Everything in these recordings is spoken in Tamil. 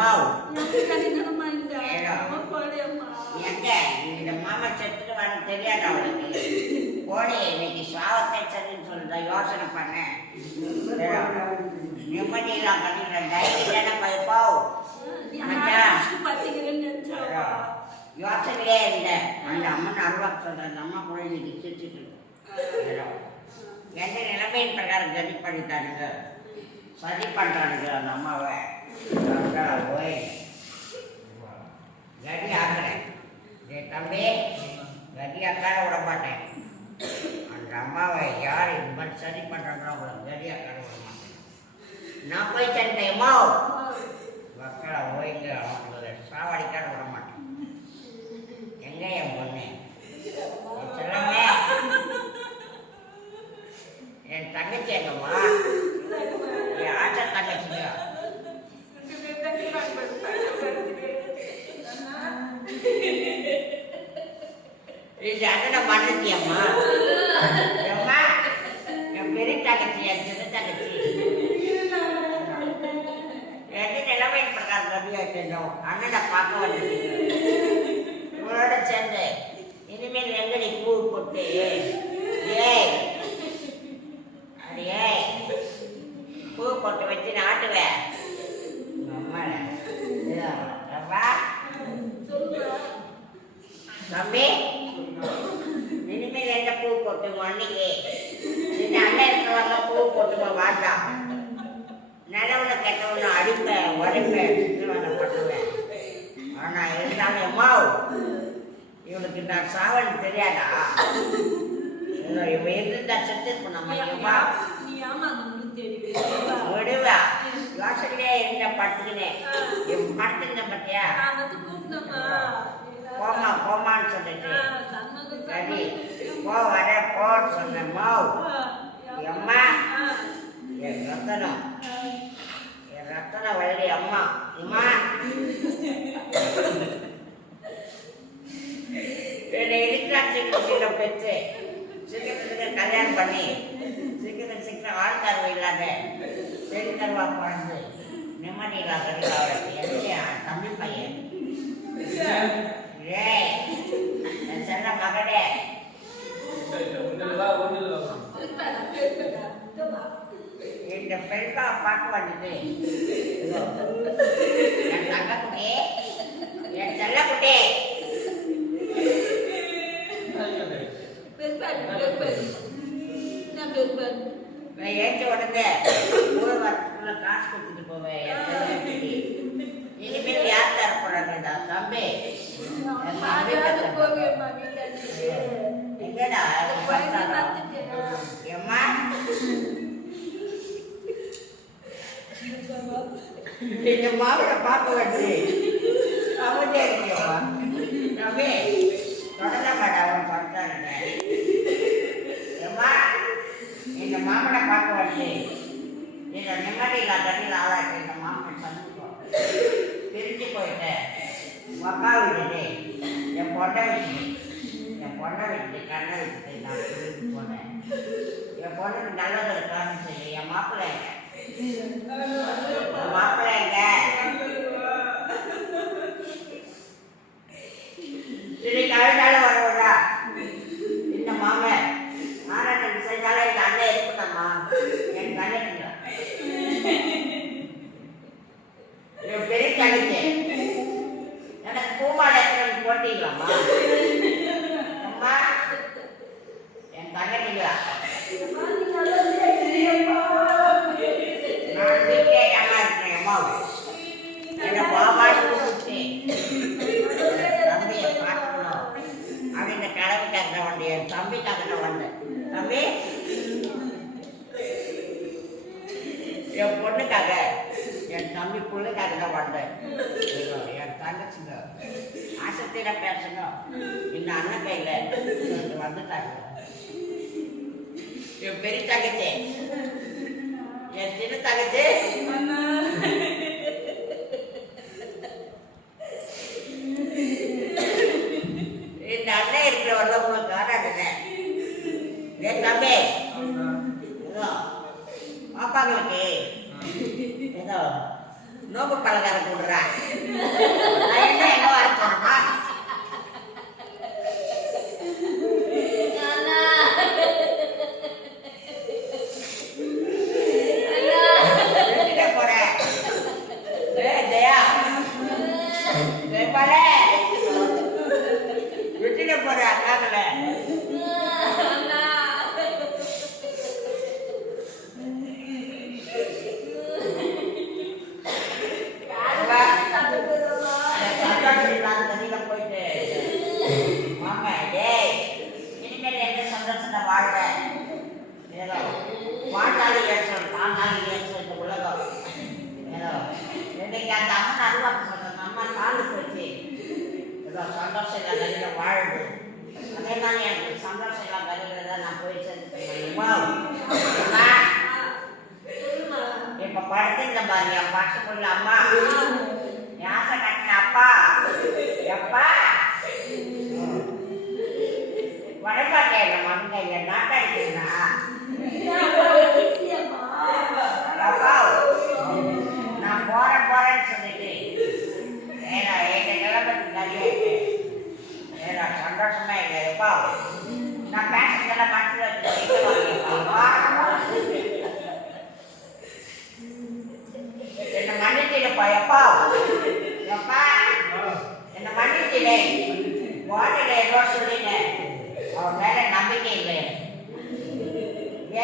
அம்மாவு ஏடா எங்க இந்த மாமா செத்துட்டு வர தெரியாது அவளுக்கு போடி இன்னைக்கு சாவத்தை சரின்னு சொல்லுதா யோசனை பண்ணேன் நிம்மதியெல்லாம் பண்ணிடுறேன் டைரியில பைப்பாவு யோசனையே இல்லை அந்த அம்மன் அருவாக்கு சொல்கிறேன் அந்த அம்மா கூட இன்னைக்கு சிரிச்சுட்டு எந்த நிலைமையின் பிரகாரம் கதி பண்ணிட்டானுங்க சதி பண்ணுறானுங்க அந்த அம்மாவை போய் கதி ஆக்குறேன் தம்பி கதி ஆக்காட விட மாட்டேன் அந்த அம்மாவை யார் இது மாதிரி சதி பண்ணுறாங்களோ அவங்கள கதி ஆக்காட விட மாட்டேன் நான் போய் சென்றேன் அம்மா மக்களை ஓய்ந்து அவங்கள சாவடிக்காட விட மாட்டேன் எங்க என் பொண்ணு சொல்லுங்க என் தங்கச்சி எங்கம்மா என் ஆச்சா தங்கச்சிங்க இது அண்ணனை மறந்துட்டியம்மா அம்மா என் பெரிய தங்கச்சி என் சின்ன தங்கச்சி எது நிலைமை பிரகாரம் ரவியாயிட்டோம் அண்ணனை பார்க்க வந்துட்டீங்க இவளோட சேர்ந்து இனிமேல் எங்கடி பூ போட்டு ஏய் அது ஏய் பூ போட்டு வச்சு நாட்டுவேன் தம்பி இனிமேல் என்ன பூ போட்டுங்க அன்னைக்கு இந்த அண்ணன் இருக்கிறவங்க பூ போட்டுங்க வாட்டா நிலவுல கெட்டவன அடிப்பேன் உடைப்பேன் சித்திரவதை பண்ணுவேன் ஆனா இருந்தாலும் அம்மா இவனுக்கு நான் சாவன் தெரியாதா இவன் இருந்தா செத்து நம்ம விடுவா யோசனையே இருந்த படுத்துக்கினேன் படுத்துக்கினேன் பத்தியா போமா போமான்னு சொல்லிட்டு சரி போ வர போன்னு சொன்னேன் மாவு அம்மா என் ரத்தனம் வள்ளி அம்மா அம்மா என்னை இருக்கிறா சீக்கிரம் பெற்று சீக்கிரம் கல்யாணம் பண்ணி சீக்கிரம் ஆள்காரவை இல்லாத பெருக்கருவா பிறந்து நிம்மதி இல்லாத என்னையா தம்பி பையன் ஏய் என் செல்ல மகனே இந்த பெருக்கா பார்க்க வந்துட்டு என் தங்க குட்டி என் செல்ல குட்டி ஏற்ற உடனே ஒரு வாரத்துக்குள்ள காசு கொடுத்துட்டு போவேன் என் செல்ல குட்டி இனிமேல் யார் தர போறாங்கடா தம்பி எங்கடா ஏம்மா இந்த மாவிட பார்க்க வந்து அவன்டே இருக்கியம்மா தம்பி தொடர மாட்டா அவன் படுத்தாருங்க ஏம்மா இந்த மாமனை பார்க்க வந்து இந்த நிம்மதியில் தண்ணியில் ஆளாட்டு இந்த மாமனை சந்திப்போம் பிரிஞ்சு போயிட்டேன் மக்கா விட்டுட்டு என் பொண்ணை விட்டுட்டு கண்ணை விட்டுட்டு நான் பிரிஞ்சு போனேன் என் பொண்ணுக்கு நல்லது இருக்கான்னு சொல்லி என் மாப்பிள்ளை மாப்பிள்ளைங்க சரி கழுதால வருவதா இந்த மாமன் ஆராய்ச்சி செய்தால இந்த அண்ணன் இருக்குதாம்மா என் கண்ணு என் பெரிய கழிச்சு எனக்கு பூமாலை போட்டீங்களாம்மா அம்மா என் கண்ணீங்களா நான் வீட்டே அம்மா இருக்கிறேன் அம்மாவு என்னை பாபாடு கூப்பிட்டு தம்பியை பார்க்கணும் அப்படின்னு கடவுளுக்காக வந்தேன் என் தம்பிக்காக வந்தேன் தம்பி என் பொண்ணுக்காக என் தம்பி பிள்ளைக்காக தான் வந்தேன் என் தங்கச்சிங்க ஆசத்திர பேசுங்க இந்த அண்ணன் கையில் வந்துட்டாங்க என் பெரிய தங்கச்சி என் சின்ன தங்கச்சி இந்த அண்ணன் இருக்கிறவங்க உங்களுக்கு காட்டாட்டுனேன் என் தம்பி ஏதோ பாப்பாங்களுக்கு ஏதோ நோக்கு பழக வர கொடுறேன். நான் எங்க வர போறேன்னா போறேன். ஜெயா விட்டுட போற அக்காக்கல போயிட்டு மாமா டேய் இனிமேல் எந்த சந்தோஷத்தை வாழ்வேன் ஏதோ வாழ்நாளி ஏற்றம் தாழ்நாளி ஏற்றம் இந்த உலகம் ஏதோ இன்னைக்கு அந்த அம்மன் அருவாக்கு சொல்றாங்க அம்மா தாழ்ந்து போச்சு ஏதோ சந்தோஷம் இல்லை கதையில வாழுது அதே மாதிரி எனக்கு சந்தோஷம் இல்லை கதையில தான் நான் போய் சேர்ந்துட்டேன். இப்ப படுத்துங்க பாரு என் பசக்குள்ள அம்மா யாசை கட்டின அப்பா எப்பா வடப்பாட்டேன் மங்க என் நாட்டாடிக்கிறா அப்பா நான் போறேன்னு சொல்லிட்டு ஏன்னா எங்க நிலப்பத்தி நிறைய ஏன்னா சந்தோஷமா இல்லை எப்பா நான் பேசுறதெல்லாம் மனசுல என்ன மன்னிச்சிடப்பா எப்பா எப்பா என்ன மன்னிச்சிடே வாட்டில ஏதோ சொல்லிட்டேன் அவன் மேல நம்பிக்கை இல்லை.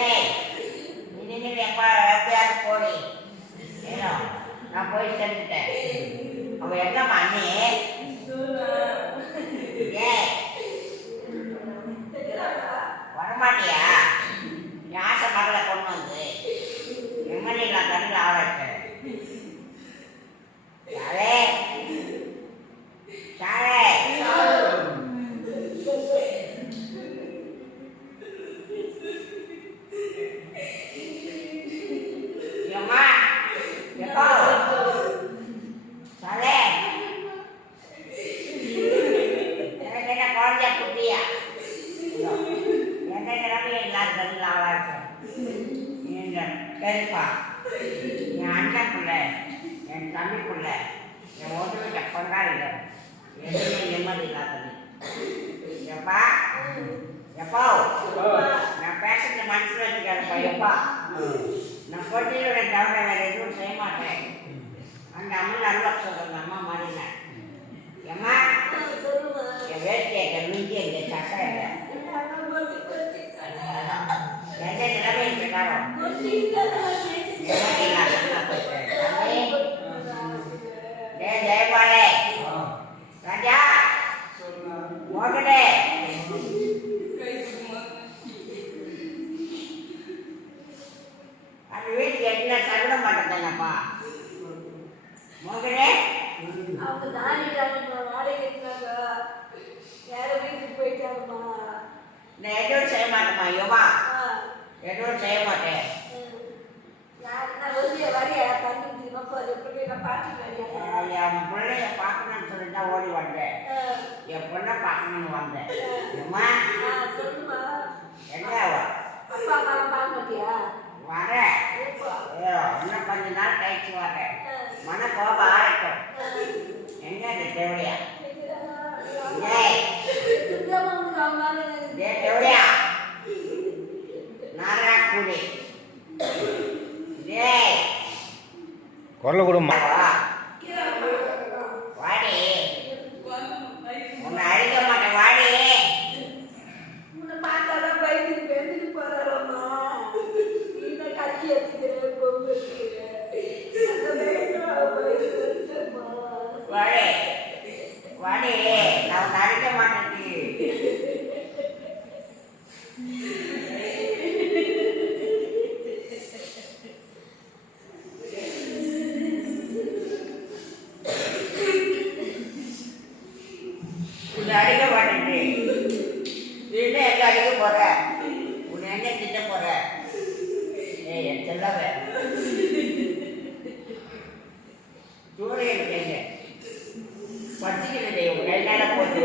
ஏய் இனிமேல் எப்பா எப்பயாவது போடி ஏனோ நான் போய் சேர்ந்துட்டேன். அவன் என்னம்மா அண்ணி ஏய் வரமாட்டியா நீ ஆசை மகளை கொண்டு வந்து எம்எல்ஏ நான் கண்ணில் ஆளாச்சேன். சாலே சாலே ஏம்மா எப்போ சாலே எனக்கு என்ன குழந்தைய குட்டியா எந்த நிலைமையை எல்லாரும் கண்ணில் ஆளாச்சேன். சரிப்பா என் அண்ணன் பிள்ளை என் தம்பி பிள்ளை என் ஒன்றுமே கொண்டாடில எதுவுமே நிம்மதி இல்லாதது எப்பா எப்போ நான் பேசுறது மனசில் வச்சுக்கிறப்பா எப்பா நான் கொட்டியோட தவிர வேற எதுவும் செய்ய மாட்டேன். அந்த அம்மன் அருவா சொல்கிறேன் அம்மா மாறினேன் ஏம்மா என் வேட்டியை மிஞ்சி எங்க சட்டை இல்லை எந்த நிலைமை இருக்காரோ ஜெயபாலே ராஜா ஓடுடே அந்த வீட்டுக்கு என்ன தவிட மாட்டேங்கப்பா மோகனே அவங்க தாண்டிட்டாங்க வாடகை வேற வீட்டுக்கு போயிட்டாங்கம்மா. நான் எதுவும் செய்ய மாட்டேம்மா யோமா எதுவும் செய்ய மாட்டேன். என் பிள்ளைய பார்க்கணும்னு சொல்லிட்டு தான் ஓடி வந்தேன். என் பொண்ணை பார்க்கணும்னு வந்தேன். ஏம்மா என்ன வரேன் இன்னும் கொஞ்ச நாள் கழிச்சு வரேன். மன கோபம் ஆரட்டும். எங்க இந்த தேவையா தேவையா நாராயணி குரல் கொடுமா வாடி உன்னை அழிக்க மாட்டேன் வாடி. உன்னை பார்த்தாதான் பயந்துட்டு பயந்துட்டு போறாரம்மா. நீங்க கட்சி எடுத்துக்கிறேன் பொங்கல் வாடி வாடி நான் உன்னை அழிக்க மாட்டேன். அடிக்க மாட்டேன் என்ன எங்க அடிக்க போற உன்னை என்ன திட்ட போற ஏய் என் செல்லவே சூரியன் கேங்க பச்சிக்கிறது உன் கை மேல போட்டு